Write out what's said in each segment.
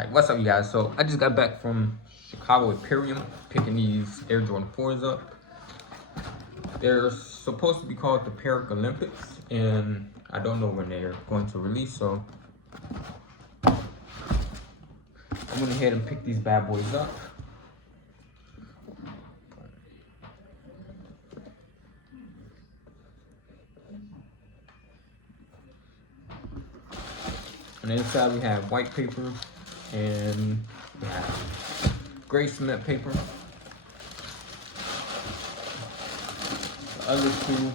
Alright, what's up, you guys? So I just got back from Chicago Imperium picking these Air Jordan 4s up. They're supposed to be called the Paralympics, and I don't know when they're going to release, so I went ahead and picked these bad boys up. On the inside we have white paper and we have gray cement paper. The other two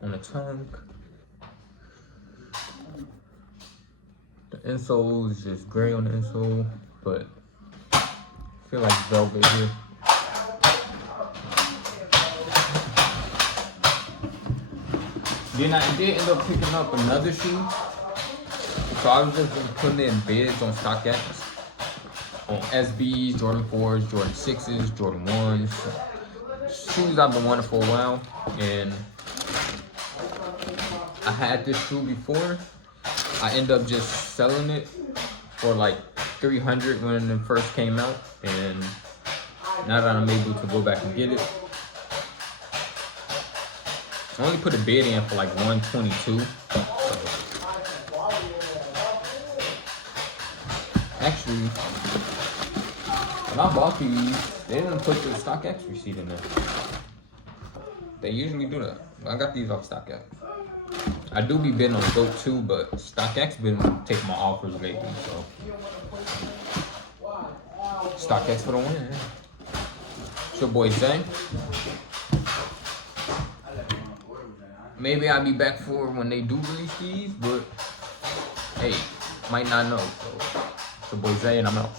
on the tongue. The insole is just gray on the insole, but I feel like velvet here. Then I did end up picking up another shoe. So I was just putting in bids on StockX, on SBs, Jordan 4s, Jordan 6s, Jordan 1s. Shoes I've been wanting for a while. And I had this shoe before. I ended up just selling it for like $300 when it first came out. And now that I'm able to go back and get it, I only put a bid in for like $122. Actually, when I bought these, they didn't put the StockX receipt in there. They usually do that. I got these off StockX. I do be bidding on GOAT too, but StockX been taking my offers lately, so StockX for the win. It's your boy Zay. Maybe I'll be back for when they do release these, but hey, might not know. So, it's your boy Zay, and I'm out.